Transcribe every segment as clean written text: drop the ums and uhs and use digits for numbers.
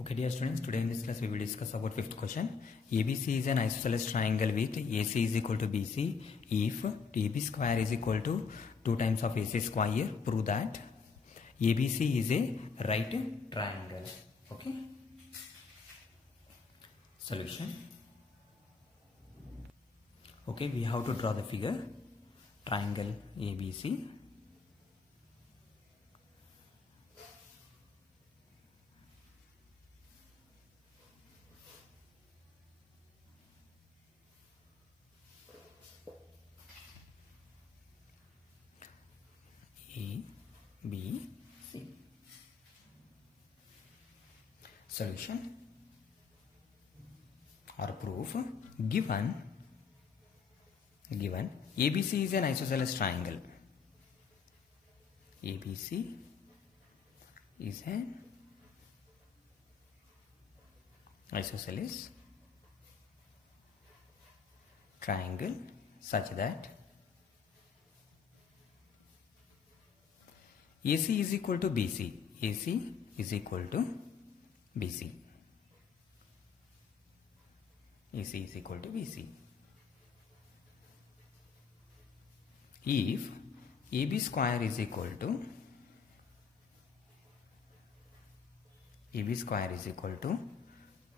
Okay, dear students, today in this class we will discuss about fifth question. ABC is an isosceles triangle with AC is equal to BC if AB square is equal to 2 times of AC square. Prove that ABC is a right triangle. Okay. Solution. Okay, we have to draw the figure triangle ABC. A, B, C. Solution or proof. Given ABC is an isosceles triangle. ABC is an isosceles triangle such that AC is equal to BC. AC is equal to BC. AC is equal to BC. If AB square is equal to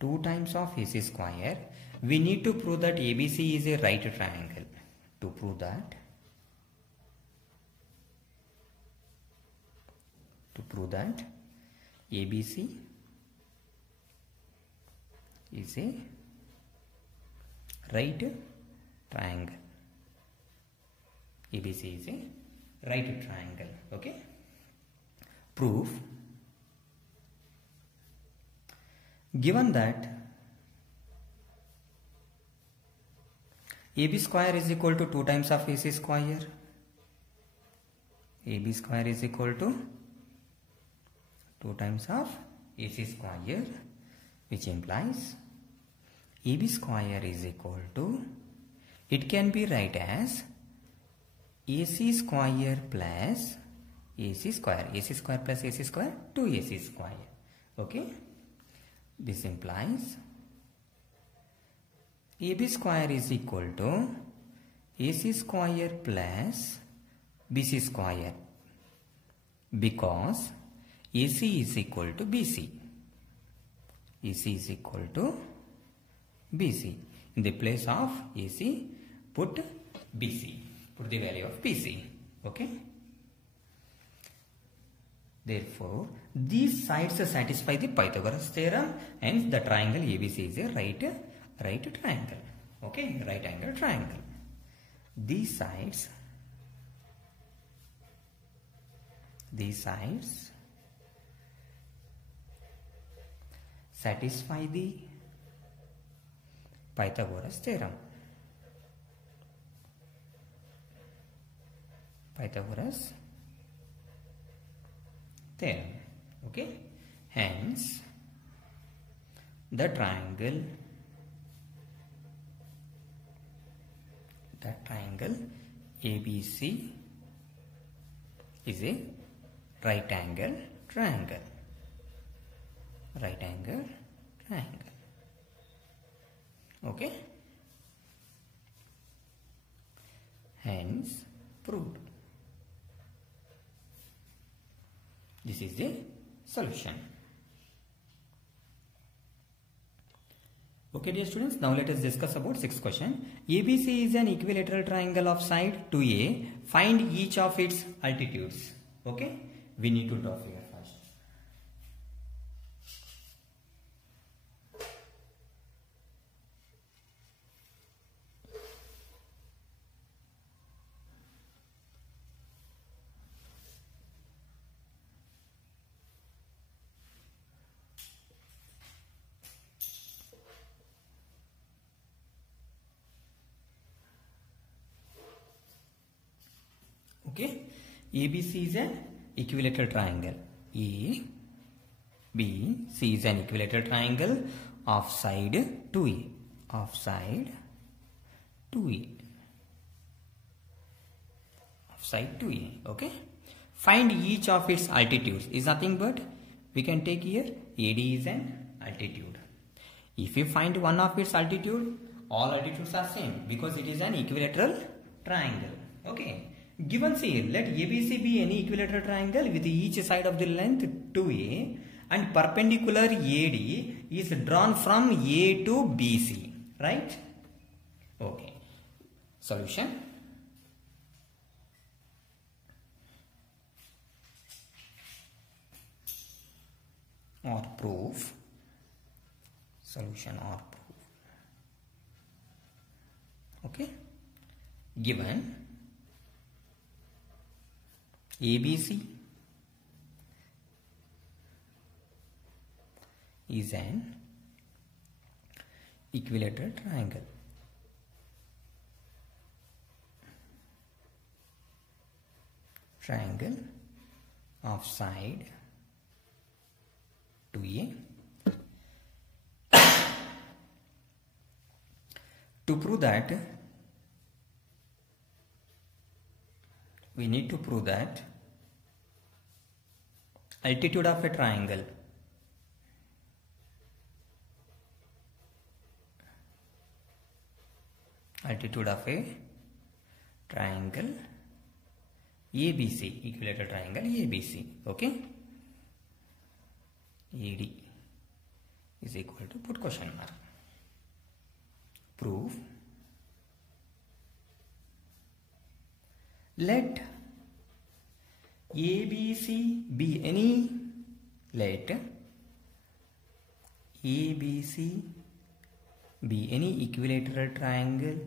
2 times of AC square, we need to prove that ABC is a right triangle. To prove that, ABC is a right triangle. ABC is a right triangle. Okay. Proof. Given that AB square is equal to 2 times of AC square, AB square is equal to 2 times of AC square, which implies AB square is equal to, it can be write as AC square plus AC square. AC square plus AC square, 2AC square. Okay. This implies AB square is equal to AC square plus BC square, because AC is equal to BC. AC is equal to BC. In the place of AC, put BC. Put the value of BC. Okay. Therefore, these sides satisfy the Pythagoras theorem. Hence, the triangle ABC is a right triangle. Okay, right angle triangle. These sides satisfy the Pythagoras theorem. Pythagoras theorem. Okay. Hence, the triangle ABC is a right angle triangle. Right angle triangle. Okay. Hence, proved. This is the solution. Okay, dear students, now let us discuss about sixth question. ABC is an equilateral triangle of side 2A. Find each of its altitudes. Okay, we need to draw figure first. Okay, ABC is an equilateral triangle. ABC is an equilateral triangle of side 2A. Of side 2A. Of side 2A. Okay. Find each of its altitudes is nothing but we can take here AD is an altitude. If you find one of its altitude, all altitudes are same because it is an equilateral triangle. Okay. Given say, let ABC be any equilateral triangle with each side of the length 2a and perpendicular AD is drawn from A to BC. Right? Okay. Solution. Or proof. Solution or proof. Okay. Given ABC is an equilateral triangle. Triangle of side 2a. To prove that, we need to prove that altitude of a triangle ABC, equilateral triangle ABC, okay, AD is equal to, put question mark, prove let ABC be any, let ABC be any equilateral triangle,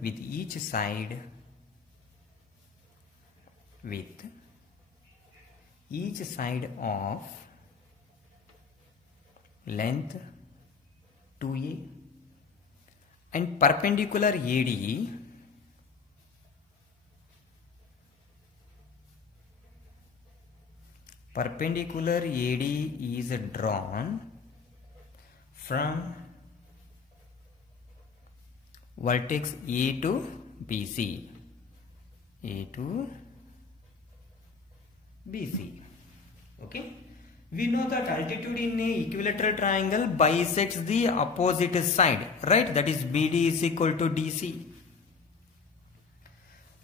with each side of length 2a and perpendicular AD is drawn from vertex A to BC. Okay. We know that altitude in a equilateral triangle bisects the opposite side, right? That is BD is equal to DC.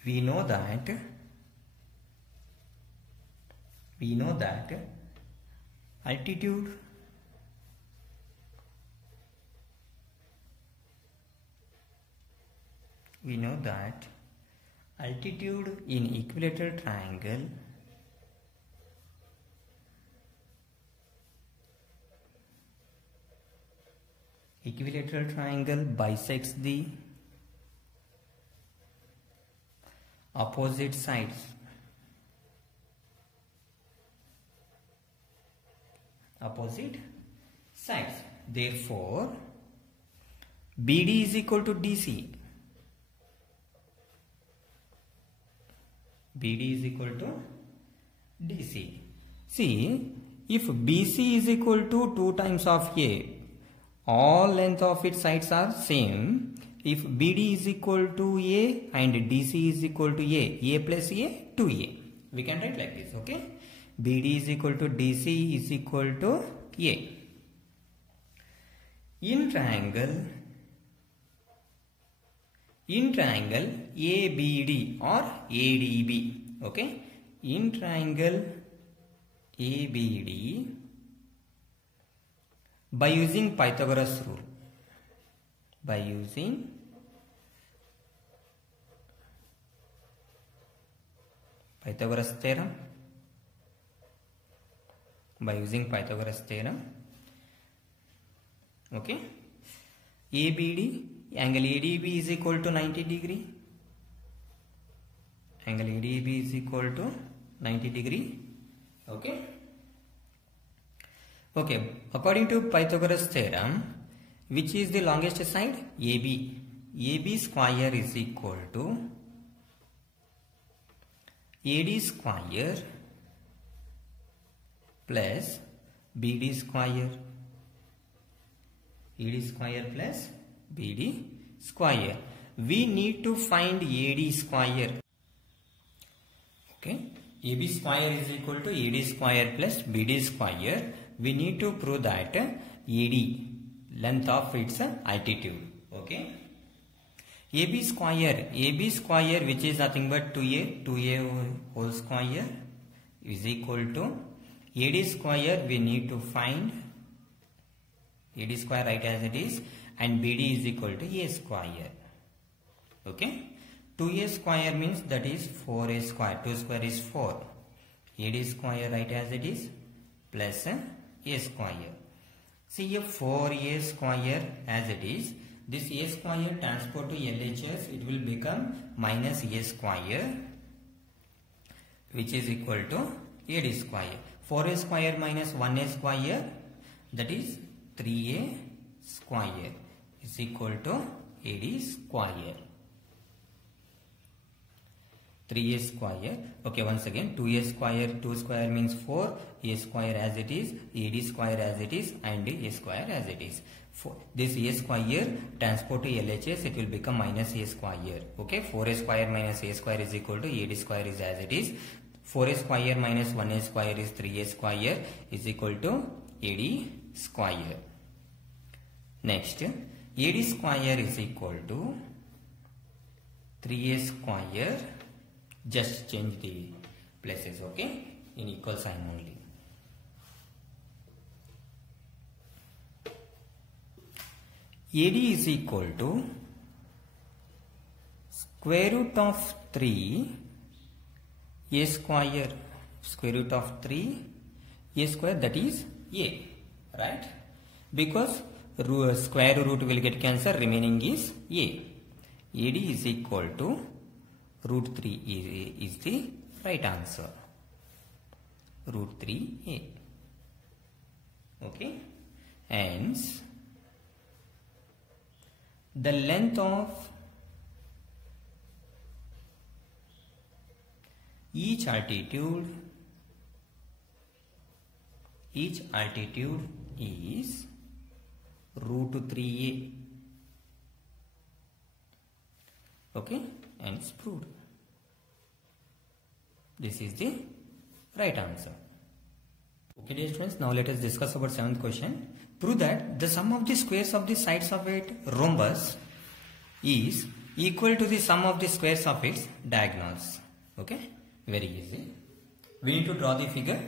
We know that altitude in equilateral triangle bisects the opposite sides. Therefore, BD is equal to DC. See, if BC is equal to 2 times of A, all length of its sides are same. If BD is equal to A and DC is equal to A plus A, 2A. We can write like this, okay? BD is equal to DC is equal to A. In triangle ABD or ADB, okay? In triangle ABD, by using Pythagoras rule, Pythagoras theorem, okay, ABD, angle ADB is equal to 90 degree. Okay, according to Pythagoras theorem, which is the longest side? AB. AB square is equal to AD square plus BD square. AD square plus BD square. We need to find AD square. Okay, AB square is equal to AD square plus BD square. We need to prove that AD, length of its altitude. Okay, AB square which is nothing but 2A whole square is equal to AD square. We need to find AD square, write as it is, and BD is equal to A square. Okay, 2A square means that is 4A square. 2 square is 4. AD square, write as it is, plus A square. See here 4A square as it is. This A square transport to LHS, it will become minus A square, which is equal to AD square. 4A square minus 1A square, that is 3A square, is equal to AD square. 3A square. Okay, once again 2A square, 2 square means 4, A square as it is, AD square as it is, and A square as it is. This A square transport to LHS, it will become minus A square. Okay, 4A square minus A square is equal to AD square is as it is. 4A square minus 1A square is 3A square is equal to AD square. Next, AD square is equal to 3A square. Just change the places, okay, in equal sign only. AD is equal to square root of 3 A square, square root of 3 A square, that is A, right? Because square root will get cancelled, remaining is A. AD is equal to root 3 is the right answer. Root 3A. Okay. Hence, the length of each altitude is root 3A. Okay, and it's proved. This is the right answer. Okay, dear students, now let us discuss about 7th question. Prove that the sum of the squares of the sides of a rhombus is equal to the sum of the squares of its diagonals. Okay, very easy. We need to draw the figure.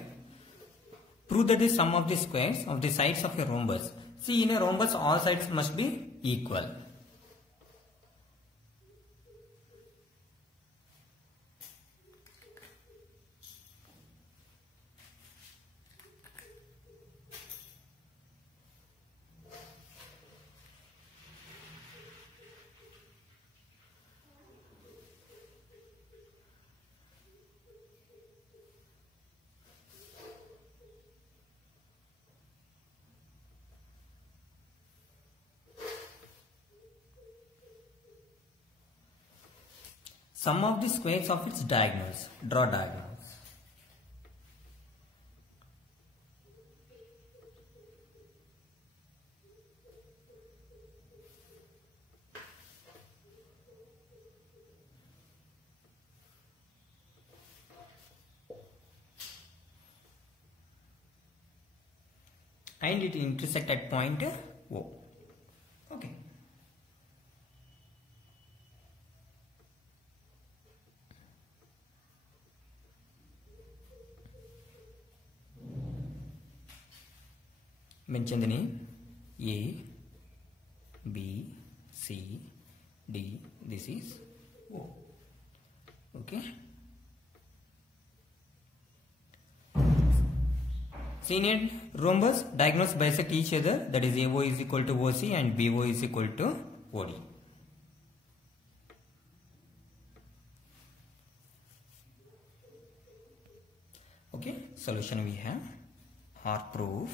Prove that the sum of the squares of the sides of a rhombus. See, in a rhombus all sides must be equal. Sum of the squares of its diagonals. Draw diagonals. And it intersect at point O. Okay. Mention the name A, B, C, D. This is O. Okay. See, in rhombus, diagonals bisect each other. That is, AO is equal to OC and BO is equal to OD. Okay. Solution we have. Or proof.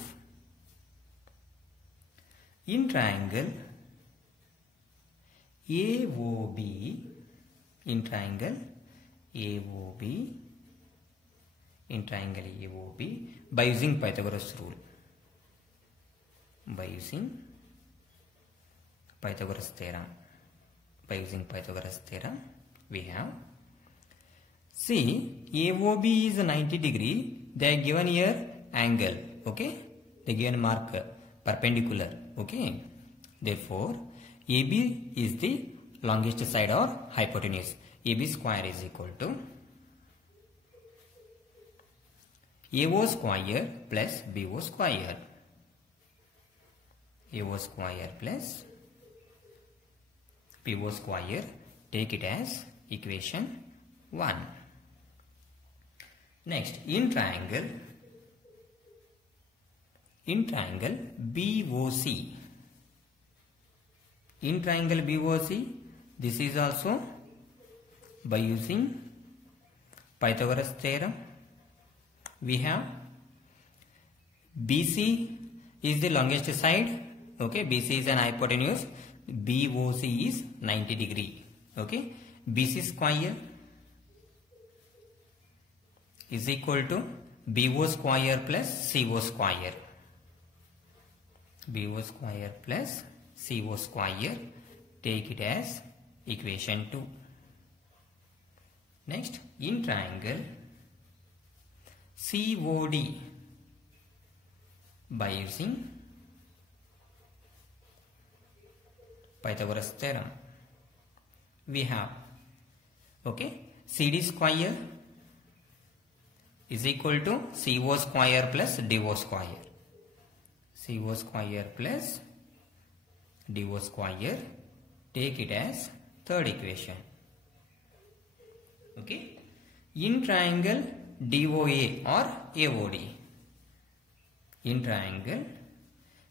In triangle AOB, by using Pythagoras rule. By using Pythagoras theorem, we have See, AOB is 90 degree. They are given here angle. Okay, they given mark perpendicular. Okay, therefore AB is the longest side or hypotenuse. AB square is equal to AO square plus BO square. AO square plus BO square. Take it as equation 1. Next, in triangle BOC. In triangle BOC, this is also by using Pythagoras theorem. We have BC is the longest side. Okay, BC is an hypotenuse. BOC is 90 degree. Okay, BC square is equal to BO square plus CO square. BO square plus CO square. Take it as equation 2. Next, in triangle COD, by using Pythagoras theorem, we have, okay, CD square is equal to CO square plus DO square. CO square plus DO square. Take it as third equation. Okay, in triangle DOA or AOD. In triangle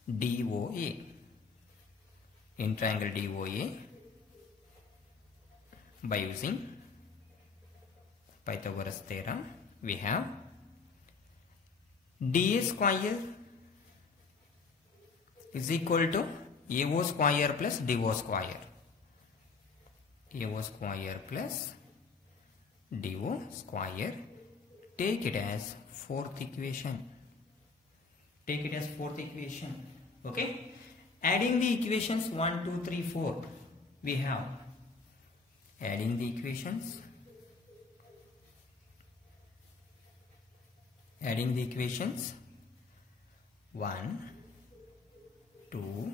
DOA. In triangle DOA, by using Pythagoras theorem, we have DA square is equal to AO square plus DO square. AO square plus DO square. Take it as fourth equation. Take it as fourth equation. Okay. Adding the equations 1, 2, 3, 4. We have adding the equations. Adding the equations 1, 2,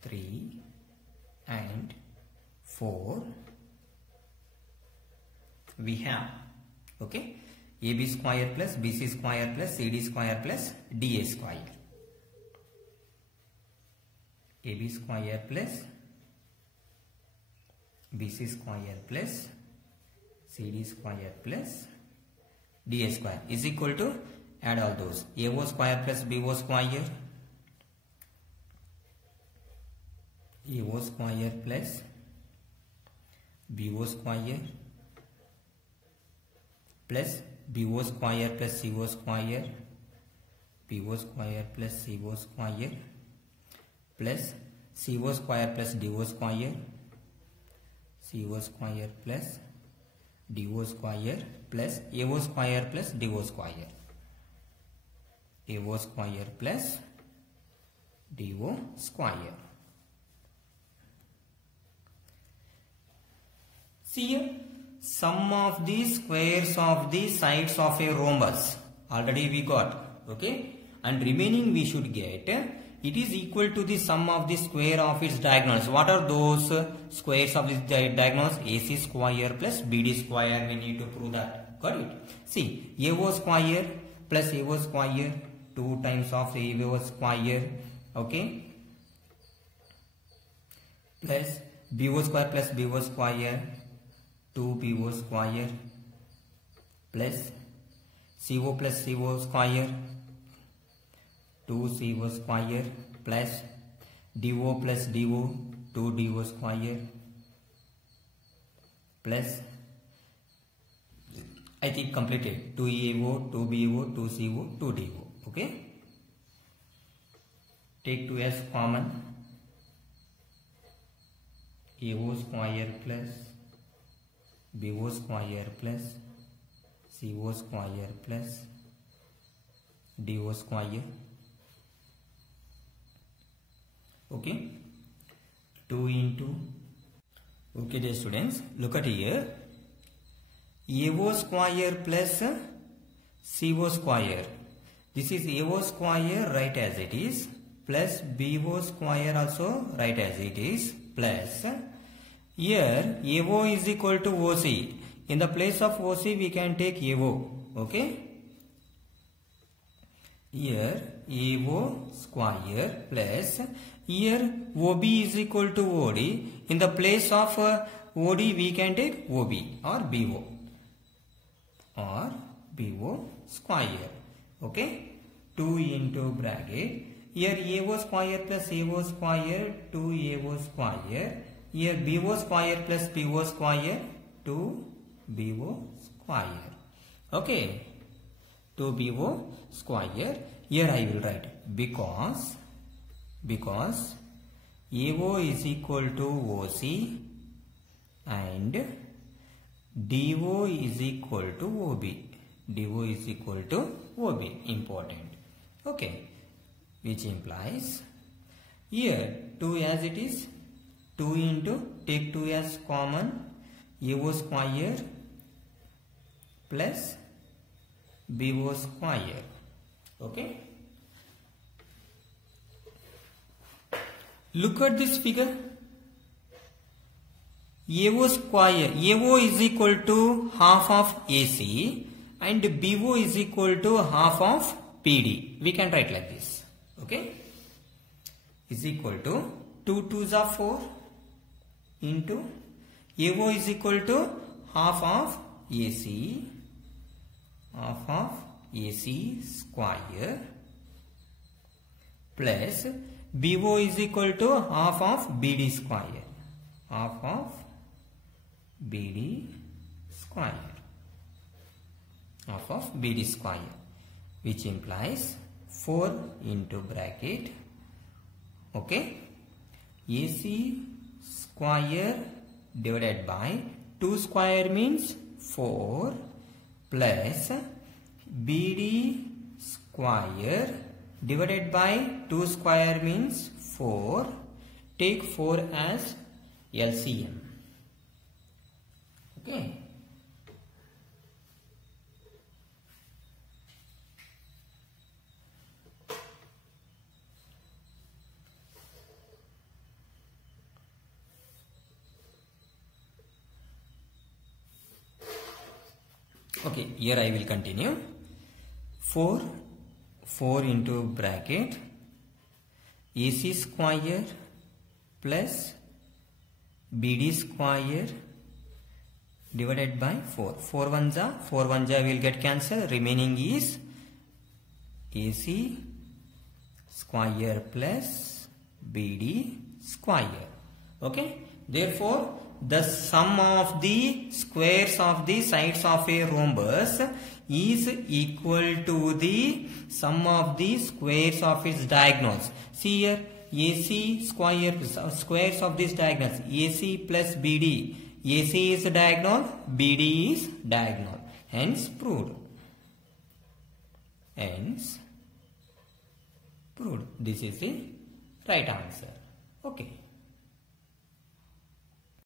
3 and 4. We have, okay, AB square plus BC square plus CD square plus DA square. AB square plus BC square plus CD square plus DA square is equal to, add all those, AO square plus BO square, AO square plus BO square plus BO square plus CO square, BO square plus CO square plus CO square plus DO square, CO square plus DO square plus AO square plus DO square, AO square plus DO square. See here, sum of the squares of the sides of a rhombus already we got, okay, and remaining we should get, it is equal to the sum of the square of its diagonals. What are those squares of its diagonals? AC square plus BD square. We need to prove that. Got it? See, AO square plus AO square, 2 times of AO square, okay, plus BO square plus BO square, 2 BO square plus CO plus CO square, 2 CO square plus DO plus DO, 2 DO square plus, I think completed, 2 AO, 2 BO, 2 CO, 2 DO. Okay. Take 2 as common. AO square plus BO square plus CO square plus DO square. Okay, 2 into, okay dear students, look at here, AO square plus CO square. This is AO square, write as it is, plus BO square also write as it is, plus here AO is equal to OC. In the place of OC we can take AO. Okay. Here AO square plus here OB is equal to OD. In the place of OD we can take OB or BO square. Okay. 2 into bracket. Here AO square plus AO square 2AO square. Here BO square plus BO square 2BO square. Okay. 2BO square. Here I will write because AO is equal to OC and DO is equal to OB. DO is equal to OB. Important. Okay. Which implies here 2 as it is, 2 into, take 2 as common, AO square plus BO square. Okay. Look at this figure. AO square, AO is equal to half of AC and BO is equal to half of PD. We can write like this. Okay. Is equal to 2 2s are 4 into AO is equal to half of AC square plus BO is equal to half of BD square. Half of BD square. Half of BD square. Which implies 4 into bracket. Okay. AC square divided by 2 square means 4 plus BD square divided by 2 square means 4. Take 4 as LCM. Okay. Okay, here I will continue. 4 into bracket AC square plus BD square divided by 4. 4 1 ja will get cancelled. Remaining is AC square plus BD square. Okay. Therefore, the sum of the squares of the sides of a rhombus is equal to the sum of the squares of its diagonals. See here, AC squares of these diagonals, AC plus BD. AC is diagonal, BD is diagonal. Hence proved. This is the right answer. Okay.